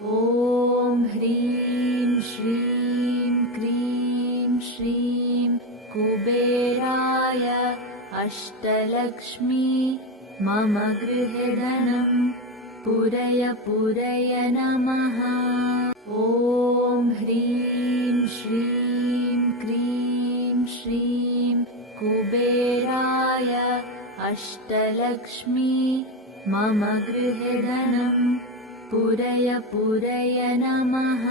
ॐ ह्रीं श्रीं क्रीं श्रीं कुबेराय अष्टलक्ष्मी मम गृहे धनं पूरय पूरय नमः। ॐ ह्रीं श्रीं क्रीं श्रीं कुबेराय अष्टलक्ष्मी मम गृहे धनं पूरय पूरय नमः।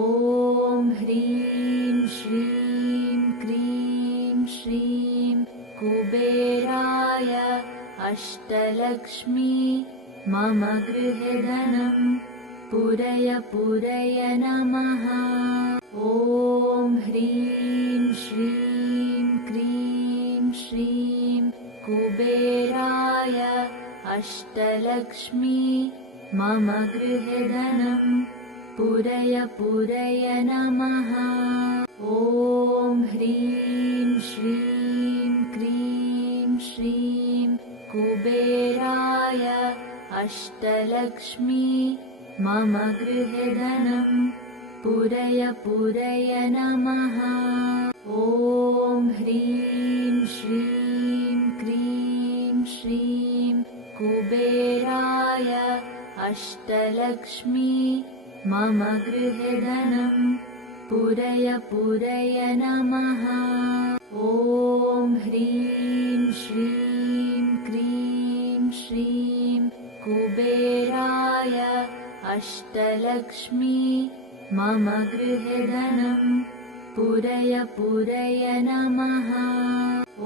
ॐ ह्रीं श्रीं क्रीं श्रीं कुबेराय अष्टलक्ष्मी मम गृहे धनं पूरय पूरय नमः। ॐ ह्रीं श्रीं क्रीं श्रीं कुबेराय अष्टलक्ष्मी मम गृहे धनं पूरय पूरय नमः। ॐ ह्रीं श्रीं क्रीं श्रीं कुबेराय अष्टलक्ष्मी मम गृहे धनं पूरय पूरय नमः। ॐ ह्रीं श्रीं क्रीं श्रीं कुबेराय अष्टलक्ष्मी मम गृहे धनं पूरय पूरय नमः। ॐ ह्रीं श्रीं क्रीं श्रीं कुबेराय अष्टलक्ष्मी मम गृहे धनं पूरय पूरय नमः।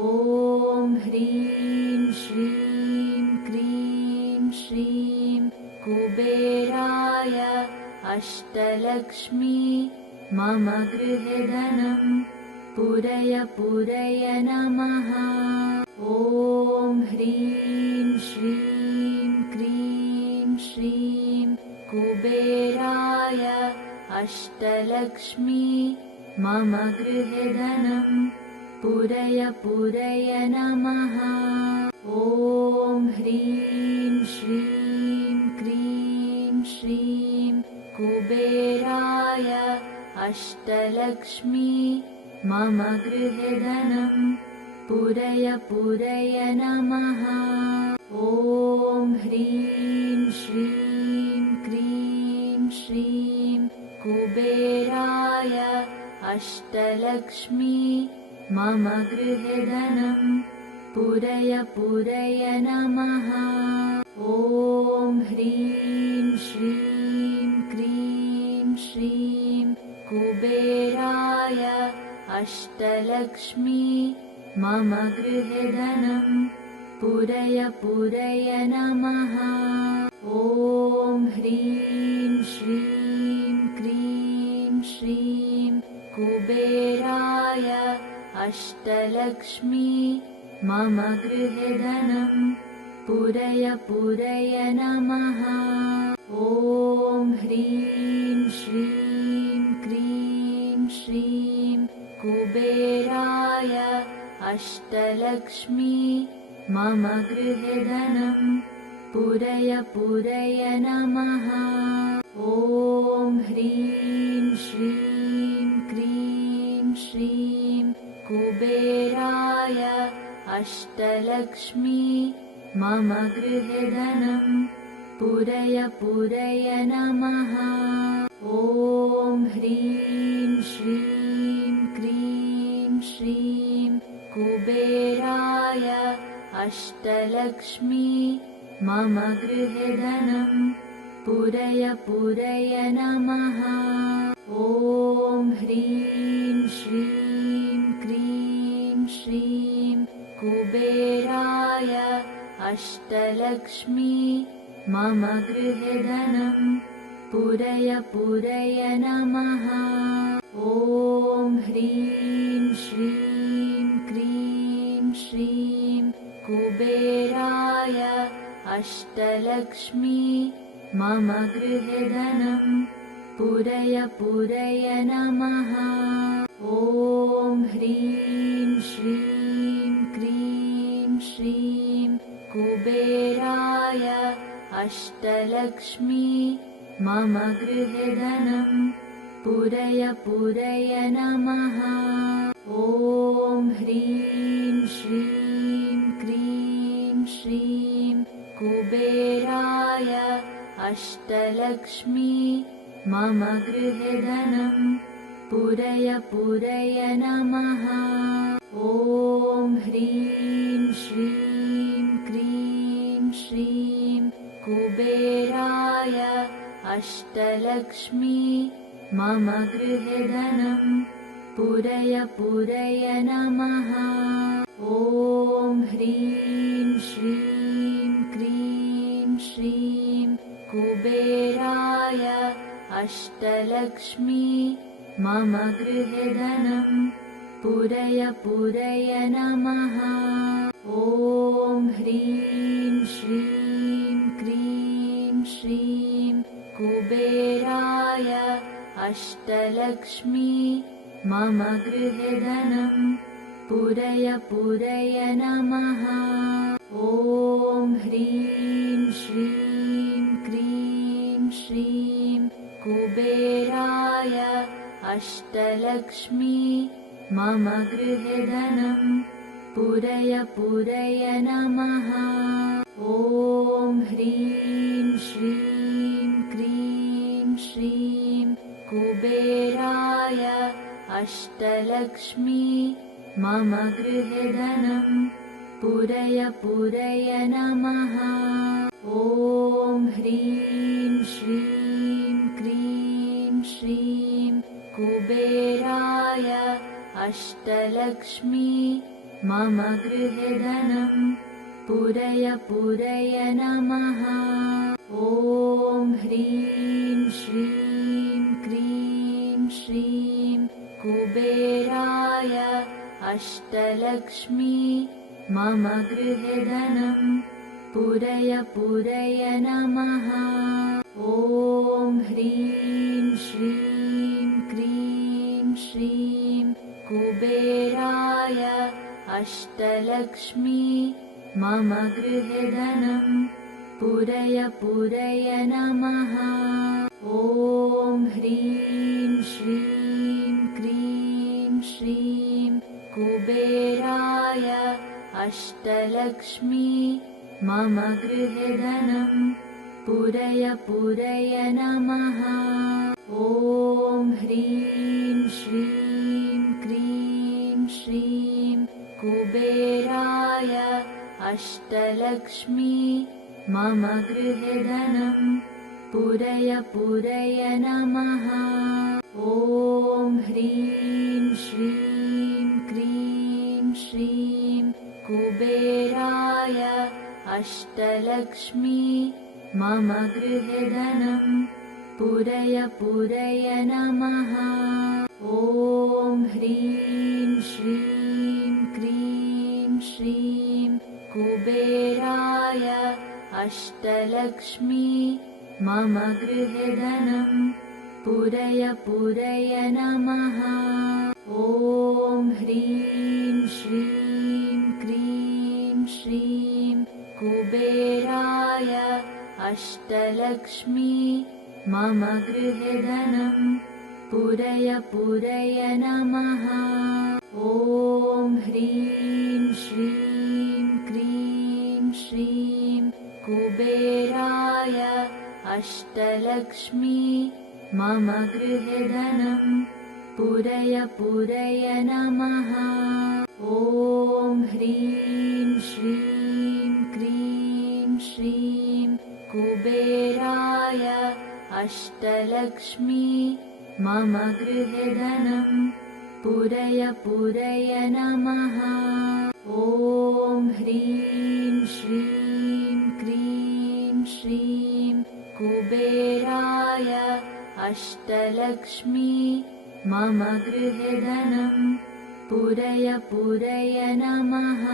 ॐ ह्रीं श्रीं क्रीं श्रीं कुबेराय अष्टलक्ष्मी मम गृहे धनं पूरय पूरय नमः। ॐ ह्रीं श्रीं क्रीं श्रीं कुबेराय अष्टलक्ष्मी मम गृहे धनं पूरय पूरय नमः। ॐ ह्रीं श्रीं क्रीं श्रीं कुबेराय अष्टलक्ष्मी मम गृहे धनं पूरय पूरय नमः। ॐ ह्रीं श्रीं क्रीं श्रीं कुबेराय अष्टलक्ष्मी मम गृहे धनं पूरय पूरय नमः। ॐ ह्रीं श्रीं क्रीं श्रीं कुबेराय अष्टलक्ष्मी मम गृहे धनं पूरय पूरय नमः। ॐ ह्रीं श्रीं क्रीं श्रीं कुबेराय अष्टलक्ष्मी मम गृहे धनं पूरय पूरय नमः। ॐ ह्रीं श्रीं क्रीं श्रीं कुबेराय अष्टलक्ष्मी मम गृहे धनं पूरय पूरय नमः। ॐ ह्रीं श्रीं क्रीं श्रीं कुबेराय अष्टलक्ष्मी मम गृहे धनं पूरय पूरय नमः। ॐ ह्रीं श्रीं क्रीं श्रीं कुबेराय अष्टलक्ष्मी मम गृहे धनं पूरय पूरय नमः। ॐ ह्रीं श्रीं क्रीं श्रीं कुबेराय अष्टलक्ष्मी मम गृहे धनं पूरय पूरय नमः। ॐ ह्रीं श्रीं क्रीं श्रीं कुबेराय अष्टलक्ष्मी मम गृहे धनं पूरय पूरय नमः। ॐ ह्रीं श्रीं क्रीं श्रीं कुबेराय अष्टलक्ष्मी मम गृहे धनं पूरय पूरय नमः। ॐ ह्रीं श्रीं क्रीं श्रीं कुबेराय अष्टलक्ष्मी मम गृहे धनं पूरय पूरय नमः। ॐ ह्रीं श्रीं क्रीं श्रीं कुबेराय अष्टलक्ष्मी मम गृहे धनं पूरय पूरय नमः। ॐ ह्रीं श्रीं क्रीं श्रीं कुबेराय अष्टलक्ष्मी मम गृहे धनं पूरय पूरय नमः। ॐ ह्रीं श्रीं क्रीं श्रीं कुबेराय अष्टलक्ष्मी मम गृहे धनं पूरय पूरय नमः। ॐ ह्रीं श्रीं क्रीं श्रीं कुबेराय अष्टलक्ष्मी मम गृहे धनं पूरय पूरय नमः। ॐ ह्रीं श्रीं क्रीं श्रीं कुबेराय अष्टलक्ष्मी मम गृहे धनं पूरय पूरय नमः। ॐ ह्रीं श्रीं क्रीं श्रीं कुबेराय अष्टलक्ष्मी मम गृहे धनं पूरय पूरय नमः। ॐ ह्रीं श्रीं क्रीं श्रीं कुबेराय अष्टलक्ष्मी मम गृहे धनं पूरय पूरय नमः। ॐ ह्रीं श्रीं क्रीं श्रीं कुबेराय अष्टलक्ष्मी मम गृहे धनं पूरय पूरय नमः। ॐ ह्रीं श्रीं क्रीं श्रीं कुबेराय अष्टलक्ष्मी मम गृहे धनं पूरय पूरय नमः। ॐ ह्रीं श्रीं क्रीं श्रीं कुबेराय अष्टलक्ष्मी मम गृहे धनं पूरय पूरय नमः। ॐ ह्रीं श्रीं क्रीं श्रीं कुबेराय अष्टलक्ष्मी मम गृहे धनं पूरय पूरय नमः। ॐ ह्रीं श्रीं क्रीं श्रीं कुबेराय अष्टलक्ष्मी मम गृहे धनं पूरय पूरय नमः। ॐ ह्रीं श्रीं क्रीं श्रीं कुबेराय अष्टलक्ष्मी मम गृहे धनं पूरय पूरय नमः। ॐ ह्रीं श्रीं क्रीं श्रीं कुबेराय अष्टलक्ष्मी मम गृहे धनं पूरय पूरय नमः। ॐ ह्रीं श्रीं क्रीं श्रीं कुबेराय अष्टलक्ष्मी मम गृहे धनं पूरय पूरय नमः। ॐ ह्रीं श्रीं क्रीं श्रीं कुबेराय अष्टलक्ष्मी मम गृहे धनं पूरय पूरय नमः।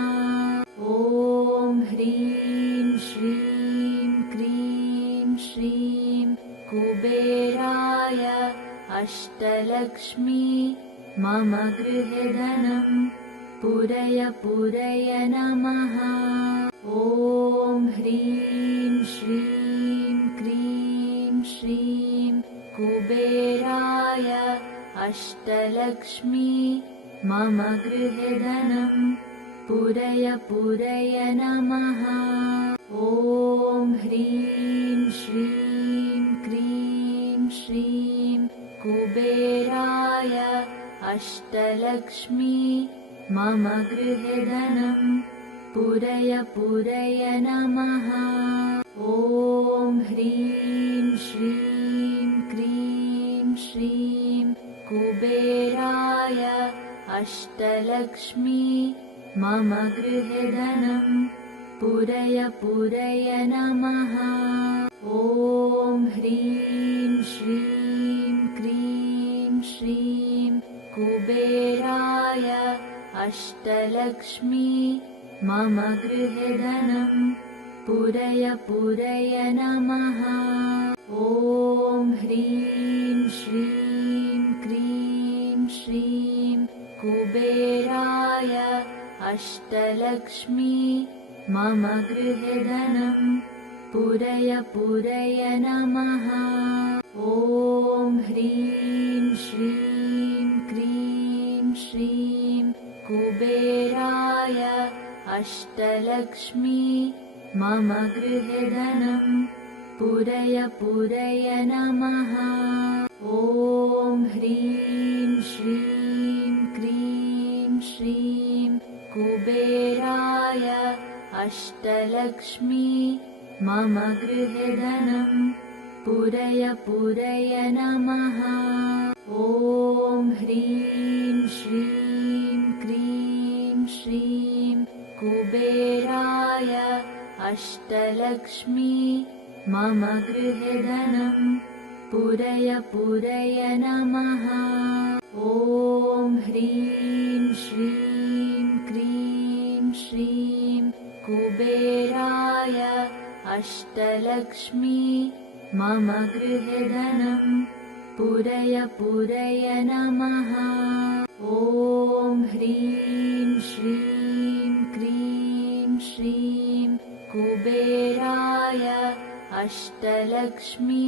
ॐ ह्रीं श्रीं क्रीं श्रीं कुबेराय अष्टलक्ष्मी मम गृहे धनं पूरय पूरय नमः। ॐ ह्रीं श्रीं क्रीं श्रीं कुबेराय अष्टलक्ष्मी मम गृहे धनं पूरय पूरय नमः। ॐ ह्रीं श्रीं क्रीं श्रीं कुबेराय अष्टलक्ष्मी मम गृहे धनं पूरय पूरय नमः। ॐ ह्रीं श्रीं क्रीं श्रीं कुबेराय अष्टलक्ष्मी मम गृहे धनं पूरय पूरय नमः। ॐ ह्रीं श्रीं क्रीं श्रीं कुबेराय अष्टलक्ष्मी मम गृहे धनं पूरय पूरय नमः। ॐ ह्रीं श्रीं क्रीं श्रीं कुबेराय अष्टलक्ष्मी मम गृहे धनं पूरय पूरय नमः। ॐ ह्रीं श्रीं क्रीं श्रीं कुबेराय अष्टलक्ष्मी मम गृहे धनं पूरय पूरय नमः। ॐ ह्रीं श्रीं क्रीं श्रीं कुबेराय अष्टलक्ष्मी मम गृहे धनं पूरय पूरय नमः। ॐ ह्रीं श्रीं क्रीं श्रीं कुबेराय अष्टलक्ष्मी मम गृहे धनं पूरय पूरय नमः। ॐ ह्रीं श्रीं क्रीं श्रीं कुबेराय अष्टलक्ष्मी मम गृहे धनं पूरय पूरय नमः। ॐ ह्रीं श्रीं क्रीं श्रीं कुबेराय अष्टलक्ष्मी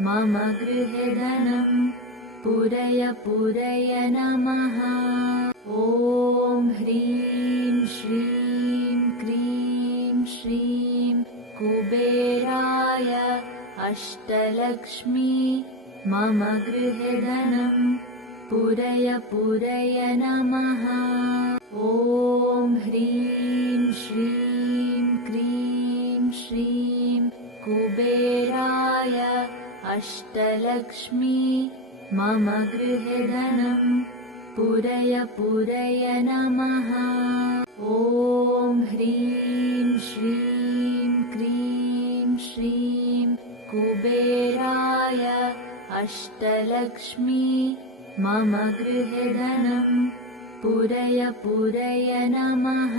मम गृहे धनं पूरय पूरय नमः। ॐ ह्रीं श्रीं क्रीं श्रीं कुबेराय अष्टलक्ष्मी मम गृहे धनं पूरय पूरय नमः। ॐ ह्रीं श्रीं क्रीं श्रीं कुबेराय अष्टलक्ष्मी मम गृहे धनं पूरय पूरय नमः। ॐ ह्रीं श्रीं क्रीं श्रीं कुबेराय अष्टलक्ष्मी मम गृहे धनं पूरय पूरय नमः।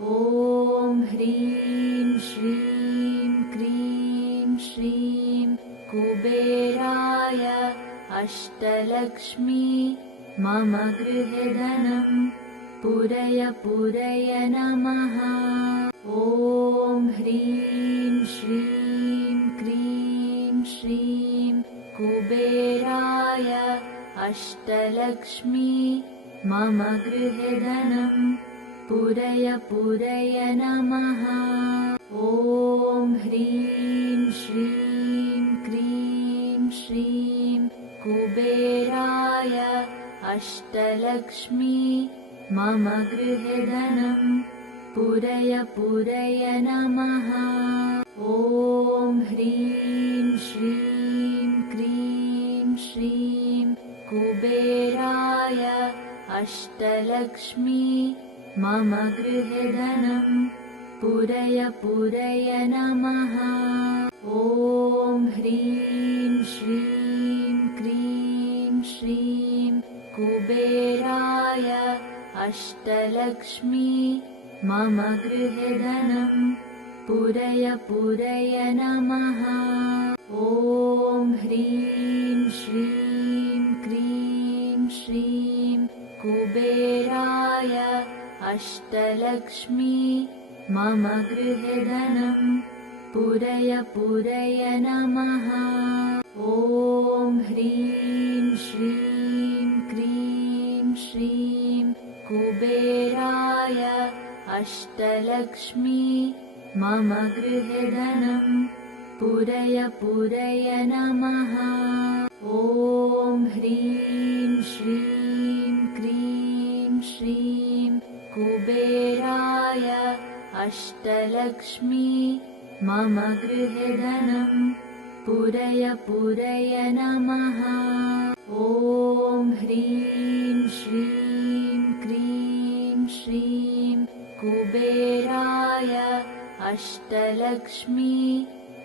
ॐ ह्रीं श्रीं क्रीं श्रीं कुबेराय अष्टलक्ष्मी मम गृहे धनं पूरय पूरय नमः। ॐ ह्रीं श्रीं क्रीं श्रीं कुबेराय अष्टलक्ष्मी मम गृहे धनं पूरय पूरय नमः। ॐ ह्रीं श्रीं क्रीं श्रीं कुबेराय अष्टलक्ष्मी मम गृहे धनं पूरय पूरय नमः। ॐ ह्रीं श्रीं क्रीं श्रीं कुबेराय अष्टलक्ष्मी मम गृहे धनं पूरय पूरय नमः। ॐ ह्रीं श्रीं क्रीं श्रीं कुबेराय अष्टलक्ष्मी मम गृहे धनं पूरय पूरय नमः। ॐ ह्रीं श्रीं क्रीं श्रीं कुबेराय अष्टलक्ष्मी मम गृहे धनं पूरय पूरय नमः। ॐ ह्रीं श्रीं क्रीं श्रीं कुबेराय अष्टलक्ष्मी मम गृहे धनं पूरय नमः। ॐ ह्रीं श्रीं क्रीं श्रीं कुबेराय अष्टलक्ष्मी मम गृहे धनं पूरय नमः। ॐ ह्रीं श्रीं क्रीं श्रीं कुबेराय अष्टलक्ष्मी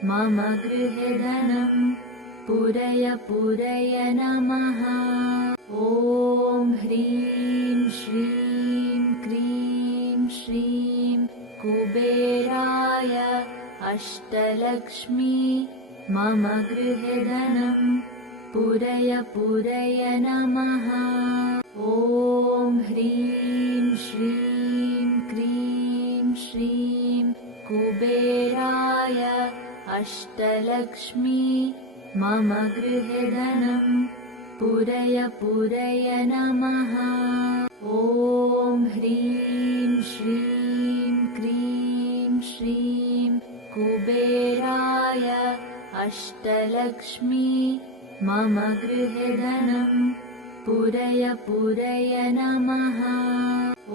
मम गृहे धनं पूरय नमः। ॐ ह्रीं श्रीं क्रीं श्रीं कुबेराय अष्टलक्ष्मी मम गृहे धनं पूरय नमः। ॐ ह्रीं श्रीं क्रीं श्रीं कुबेराय अष्टलक्ष्मी मम गृहे धनं पूरय नमः। ॐ ह्रीं श्रीं क्रीं श्रीं कुबेराय अष्टलक्ष्मी मम गृहे धनं पूरय नमः।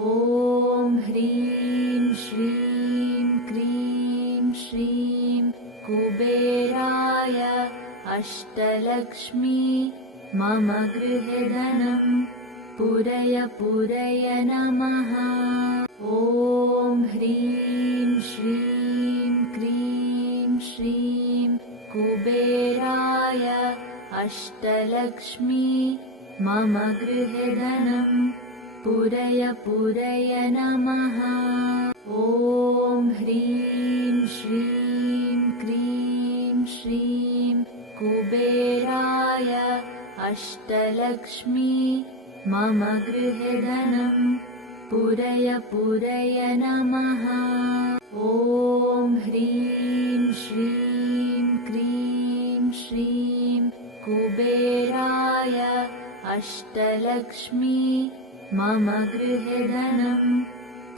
ॐ ह्रीं श्रीं क्रीं श्रीं कुबेराय अष्टलक्ष्मी मम गृहे धनं पूरय नमः। ॐ ह्रीं श्रीं क्रीं श्रीं कुबेराय अष्टलक्ष्मी मम गृहे धनं पूरय नमः। ॐ ह्रीं श्रीं क्रीं श्रीं कुबेराय अष्टलक्ष्मी मम गृहे धनं पूरय नमः। ॐ ह्रीं श्रीं क्रीं श्रीं कुबेराय अष्टलक्ष्मी मम गृहे धनं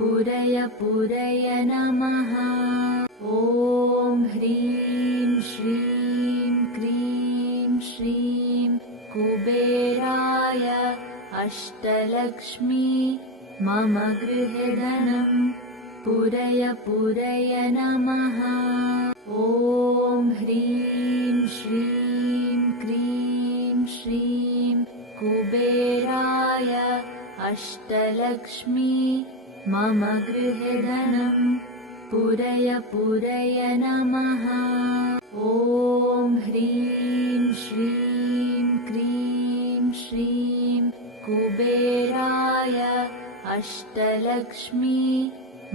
पूरय नमः। ॐ ह्रीं श्रीं क्रीं श्रीं कुबेराय अष्टलक्ष्मी मम गृहे धनं पूरय नमः। ॐ ह्रीं श्रीं क्रीं श्रीं कुबेराय अष्टलक्ष्मी मम गृहे धनं पूरय नमः। ॐ ह्रीं श्रीं क्रीं श्रीं कुबेराय अष्टलक्ष्मी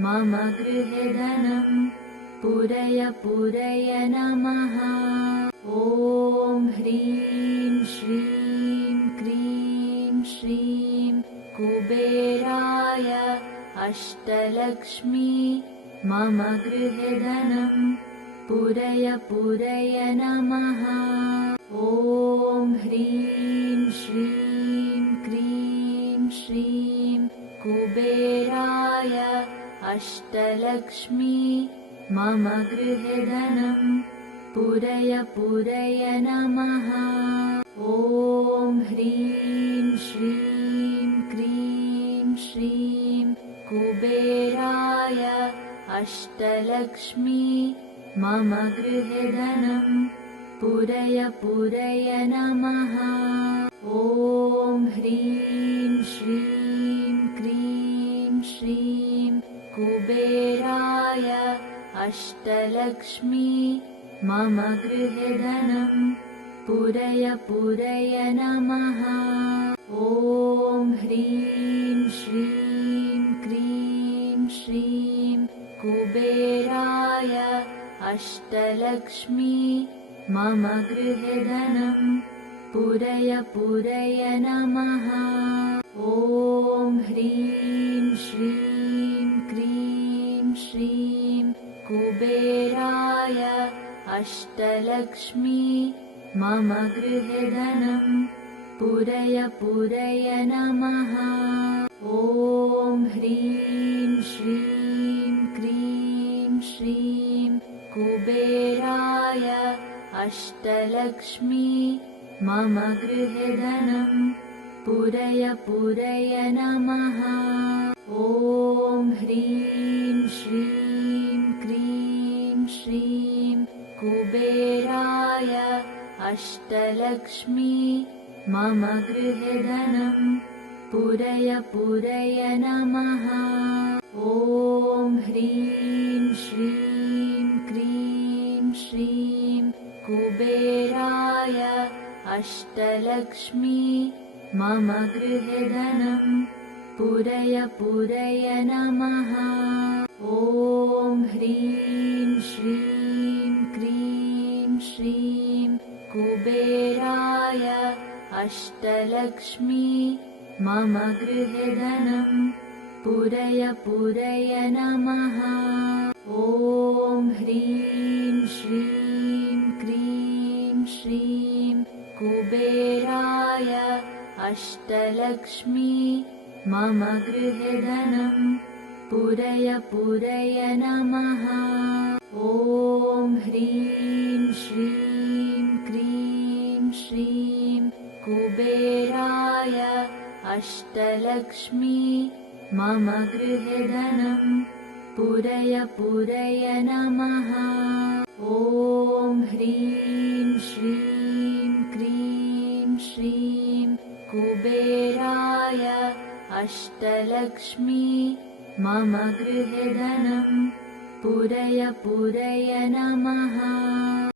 मम गृहे धनं पूरय नमः। ॐ ह्रीं श्रीं क्रीं श्रीं कुबेराय अष्टलक्ष्मी मम गृहे धनं पूरय नमः। ॐ ह्रीं श्रीं क्रीं श्रीं कुबेराय अष्टलक्ष्मी मम गृहे धनं पूरय नमः। ॐ ह्रीं श्रीं क्रीं श्रीं कुबेराय अष्टलक्ष्मी मम गृहे धनं पूरय नमः। ॐ ह्रीं श्रीं क्रीं श्रीं कुबेराय अष्टलक्ष्मी मम गृहे धनं पूरय नमः। ॐ ह्रीं श्रीं क्रीं श्रीं कुबेराय अष्टलक्ष्मी मम गृहे धनं पूरय नमः। ॐ ह्रीं श्रीं क्रीं श्रीं कुबेराय अष्टलक्ष्मी मम गृहे धनं पूरय पूरय नमः। ॐ ह्रीं श्रीं क्रीं श्रीं कुबेराय अष्टलक्ष्मी मम गृहे धनं पूरय पूरय नमः। ॐ ह्रीं श्रीं क्रीं श्रीं कुबेराय अष्टलक्ष्मी मम गृहे धनं पूरय पूरय नमः। ॐ ह्रीं श्रीं क्रीं श्रीं कुबेराय अष्टलक्ष्मी मम गृहे धनं पूरय पूरय नमः। ॐ ह्रीं श्रीं क्रीं श्रीं कुबेराय अष्टलक्ष्मी मम गृहे धनं पूरय पूरय नमः। ॐ ह्रीं श्रीं क्रीं श्रीं कुबेराय अष्टलक्ष्मी मम गृहे धनं पूरय पूरय नमः। ॐ ह्रीं श्रीं क्रीं श्रीं कुबेराय अष्टलक्ष्मी मम गृहे धनं पूरय पूरय नमः। ॐ ह्रीं श्रीं क्रीं श्रीं कुबेराय अष्टलक्ष्मी मम गृहे धनं पूरय पूरय नमः।